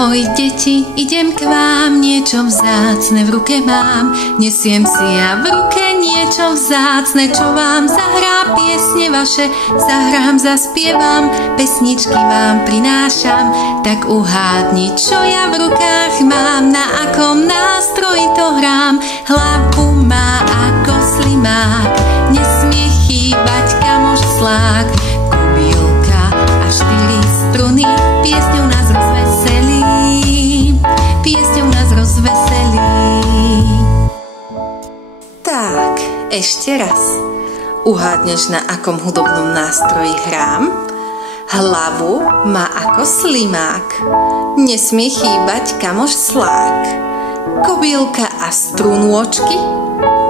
Ahoj deti, idem k vám, niečo vzácne v ruke mám. Nesiem si ja v ruke niečo vzácne, čo vám zahrá piesne vaše. Zahrám, zaspievam, pesničky vám prinášam. Tak uhádni, čo ja v rukách mám, na akom nástroji to hrám. Hlavu má ako slimák, nesmie chýbať kamoš slák. Kubílka a 4 struny, piesňou nás rozveselí, piesňou nás rozveselí. Tak, ešte raz. Uhádneš, na akom hudobnom nástroji hrám? Hlavu má ako slimák, nesmie chýbať kamoš slák. Kobýlka a strunôčky,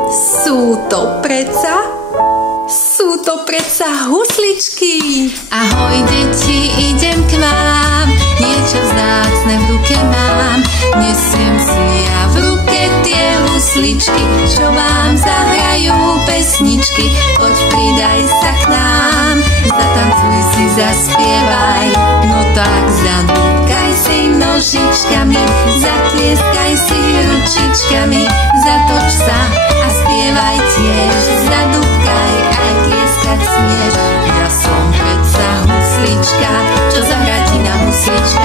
sú to predsa husličky. Ahoj deti, idem k vám, niečo vzácne v ruke mám. Nesiem si ja v ruke tie husličky, čo vám zahrajú pesničky. Poď pridaj sa k nám, zatancuj si, zaspievaj. No tak zadúbkaj si nožičkami, zatlieskaj si ručičkami. Zatoč sa a spievaj tiež, zadúbkaj aj tlieskať smieš. Ja som predsa huslička, čo zahrá ti na husličke.